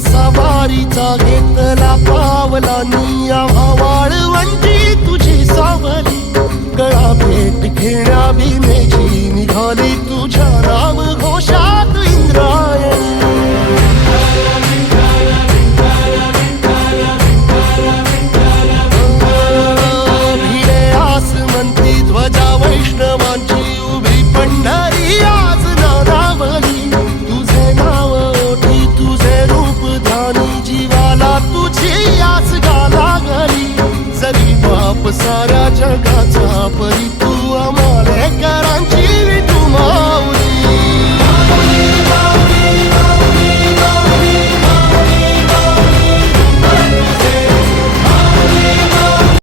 सवारीचा घेतला पावलांनी आम्हा वाळवंटी तुझी सावली गळा भेट घेण्या भीमेची निघाली तुझ्या नाम घोषात इंद्रायणी भिडे आसमंती ध्वजा वैष्णवांची उभी पंढरी आज नादावली तुझे नाव ओठी तुझे रूप ध्यानी जीवाला तुझी आस गा लागली जरी बाप साऱ्या जगाचा परी